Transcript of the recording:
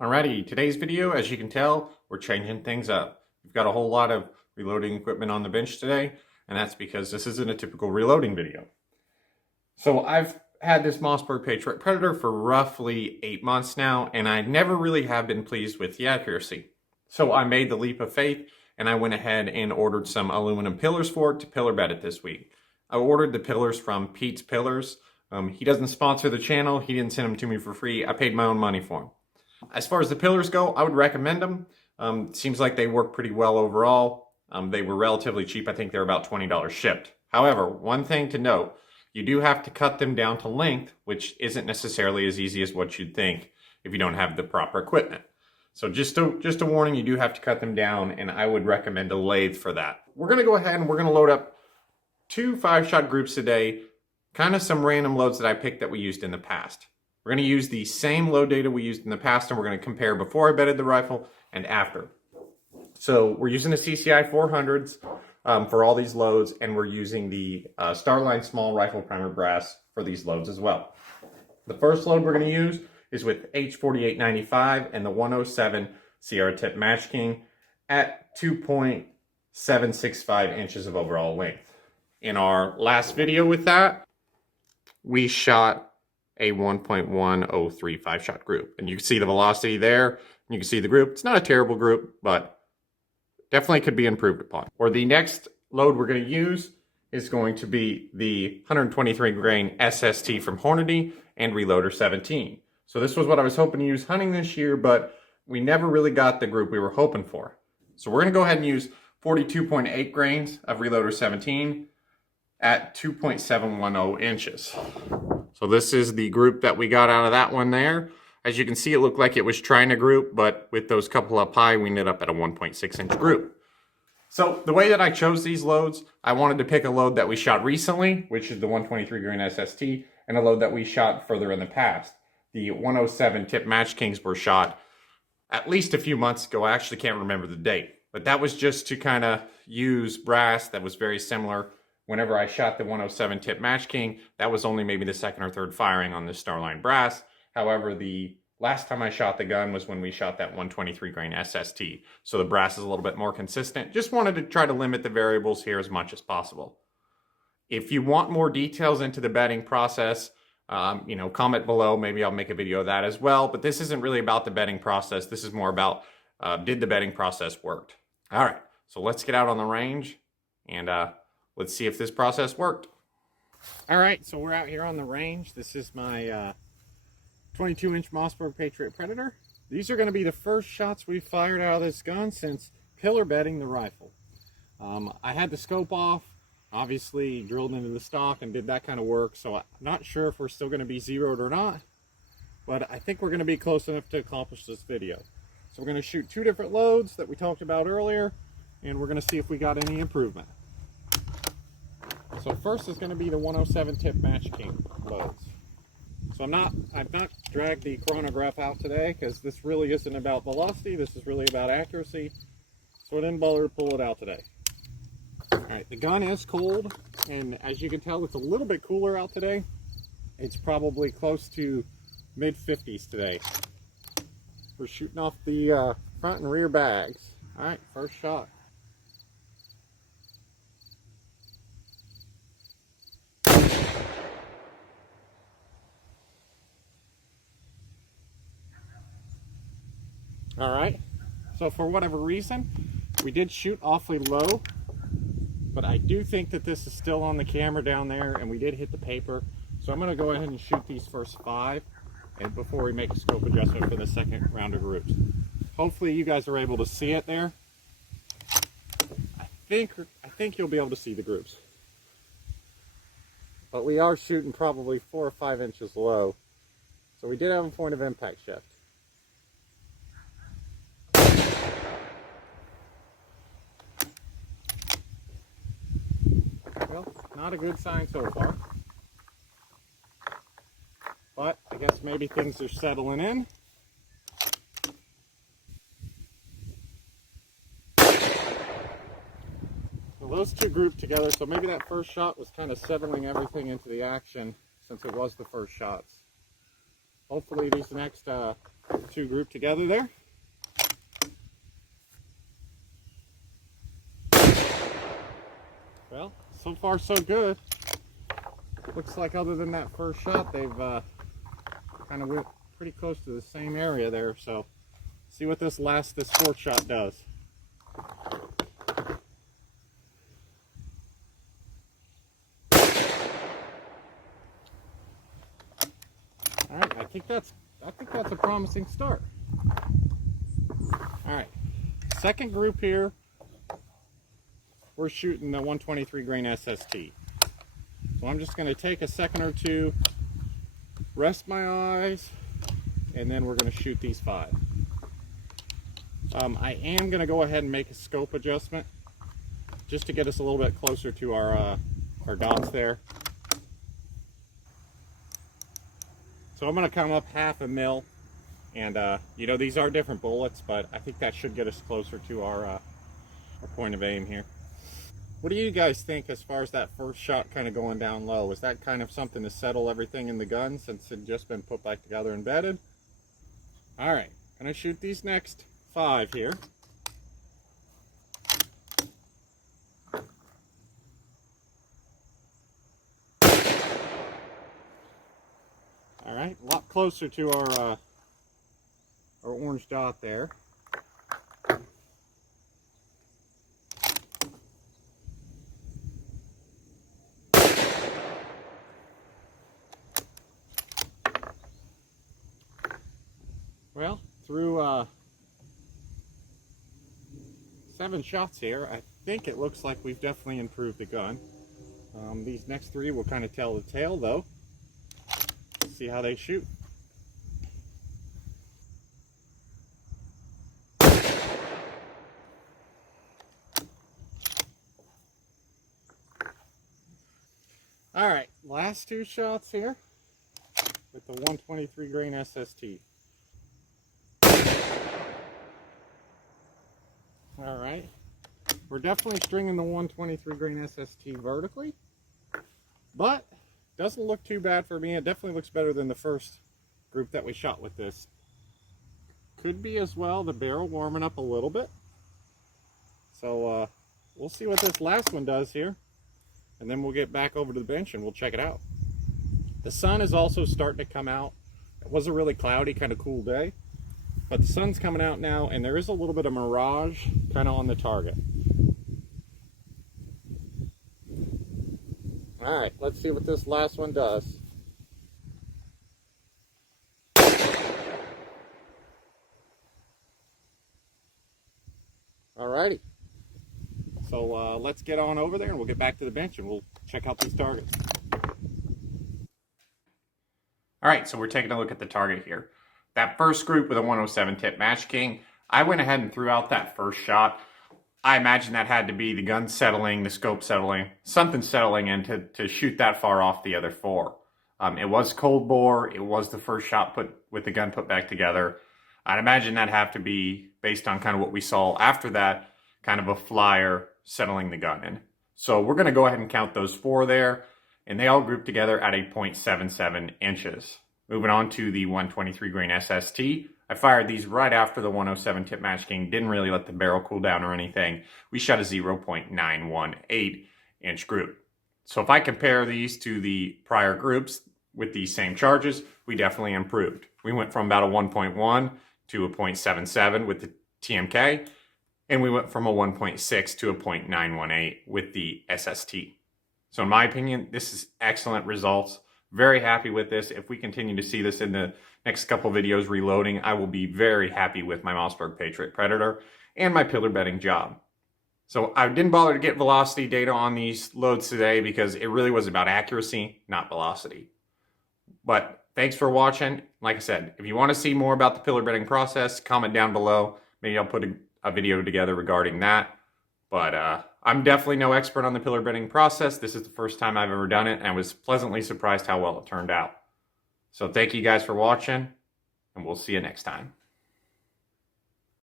Alrighty, today's video, as you can tell, we're changing things up. We've got a whole lot of reloading equipment on the bench today, and that's because this isn't a typical reloading video. So I've had this Mossberg Patriot Predator for roughly 8 months now, and I never really have been pleased with the accuracy. So I made the leap of faith, and I went ahead and ordered some aluminum pillars for it to pillar bed it this week. I ordered the pillars from Pete's Pillars. He doesn't sponsor the channel. He didn't send them to me for free. I paid my own money for them. As far as the pillars go, I would recommend them. Seems like they work pretty well overall. They were relatively cheap. I think they're about $20 shipped. However, one thing to note, you do have to cut them down to length, which isn't necessarily as easy as what you'd think if you don't have the proper equipment. So just a warning, you do have to cut them down, and I would recommend a lathe for that. We're going to go ahead and we're going to load up 2 5-shot groups today, kind of some random loads that I picked that we used in the past. We're going to use the same load data we used in the past, and we're going to compare before I bedded the rifle and after. So we're using the CCI 400s for all these loads, and we're using the Starline small rifle primer brass for these loads as well. The first load we're going to use is with H4895 and the 107 Sierra Tip Match King at 2.765 inches of overall length. In our last video with that, we shot a 1.103 5-shot group. And you can see the velocity there, and you can see the group. It's not a terrible group, but definitely could be improved upon. Or the next load we're going to use is going to be the 123 grain SST from Hornady and Reloader 17. So this was what I was hoping to use hunting this year, but we never really got the group we were hoping for. So we're going to go ahead and use 42.8 grains of Reloader 17 at 2.710 inches. So this is the group that we got out of that one there. As you can see, it looked like it was trying to group, but with those couple up high, we ended up at a 1.6 inch group. So the way that I chose these loads, I wanted to pick a load that we shot recently, which is the 123 grain SST, and a load that we shot further in the past. The 107 Tip Match Kings were shot at least a few months ago. I actually can't remember the date, but that was just to kind of use brass that was very similar. Whenever I shot the 107 Tip Match King, that was only maybe the second or third firing on this Starline brass. However, the last time I shot the gun was when we shot that 123 grain SST. So the brass is a little bit more consistent. Just wanted to try to limit the variables here as much as possible. If you want more details into the bedding process, comment below. Maybe I'll make a video of that as well. But this isn't really about the bedding process. This is more about did the bedding process work? All right, so let's get out on the range and let's see if this process worked. All right, so we're out here on the range. This is my 22-inch Mossberg Patriot Predator. These are going to be the first shots we fired out of this gun since pillar bedding the rifle. I had the scope off, obviously drilled into the stock and did that kind of work, so I'm not sure if we're still going to be zeroed or not, but I think we're going to be close enough to accomplish this video. So we're going to shoot 2 different loads that we talked about earlier, and we're going to see if we got any improvement. So first is going to be the 107 Tip Match King loads. So I've not dragged the chronograph out today because this really isn't about velocity. This is really about accuracy. So I didn't bother to pull it out today. All right, the gun is cold, and as you can tell, it's a little bit cooler out today. It's probably close to mid-50s today. We're shooting off the front and rear bags. All right, first shot. All right, so for whatever reason, we did shoot awfully low, but I do think that this is still on the camera down there, and we did hit the paper. So I'm gonna go ahead and shoot these first 5 and before we make a scope adjustment for the second round of groups. Hopefully you guys are able to see it there. I think you'll be able to see the groups. But we are shooting probably 4 or 5 inches low. So we did have a point of impact shift. Well, not a good sign so far. But I guess maybe things are settling in. Well, those two grouped together, so maybe that first shot was kind of settling everything into the action since it was the first shots. Hopefully these next two grouped together there. Well, so far so good. Looks like other than that first shot, they've kind of went pretty close to the same area there. So see what this fourth shot does. All right, I think that's a promising start. All right, second group here, we're shooting the 123 grain SST. So I'm just going to take a second or two, rest my eyes, and then we're going to shoot these 5. I am going to go ahead and make a scope adjustment just to get us a little bit closer to our dots there. So I'm going to come up 1/2 mil, and you know, these are different bullets, but I think that should get us closer to our point of aim here. What do you guys think as far as that first shot kind of going down low? Is that kind of something to settle everything in the gun since it had just been put back together and bedded? All right, gonna shoot these next 5 here. All right, a lot closer to our orange dot there. Well, through 7 shots here, I think it looks like we've definitely improved the gun. These next 3 will kind of tell the tale, though. Let's see how they shoot. All right, last 2 shots here with the 123 grain SST. All right, we're definitely stringing the 123 grain SST vertically, but doesn't look too bad for me. It definitely looks better than the first group that we shot with this. Could be as well the barrel warming up a little bit. So we'll see what this last one does here, and then we'll get back over to the bench and we'll check it out. The sun is also starting to come out. It was a really cloudy, kind of cool day, but the sun's coming out now, and there is a little bit of mirage kind of on the target. All right, let's see what this last one does. All righty. So let's get on over there and we'll get back to the bench and we'll check out these targets. All right, so we're taking a look at the target here. That first group with a 107 tip Match King, I went ahead and threw out that first shot. I imagine that had to be the gun settling, the scope settling, something settling in to shoot that far off the other 4. It was cold bore. It was the first shot put with the gun put back together. I'd imagine that'd have to be based on kind of what we saw after that, kind of a flyer settling the gun in. So we're going to go ahead and count those 4 there, and they all group together at a 0.77 inches. Moving on to the 123 grain SST. I fired these right after the 107 tip Match King. Didn't really let the barrel cool down or anything. We shot a 0.918 inch group. So if I compare these to the prior groups with these same charges, we definitely improved. We went from about a 1.1 to a 0.77 with the TMK, and we went from a 1.6 to a 0.918 with the SST. So in my opinion, this is excellent results. Very happy with this. If we continue to see this in the next couple videos reloading, I will be very happy with my Mossberg Patriot Predator and my pillar bedding job. So I didn't bother to get velocity data on these loads today because it really was about accuracy, not velocity. But thanks for watching. Like I said, if you want to see more about the pillar bedding process, comment down below. Maybe I'll put a video together regarding that. But I'm definitely no expert on the pillar bedding process. This is the first time I've ever done it, and I was pleasantly surprised how well it turned out. So thank you guys for watching, and we'll see you next time.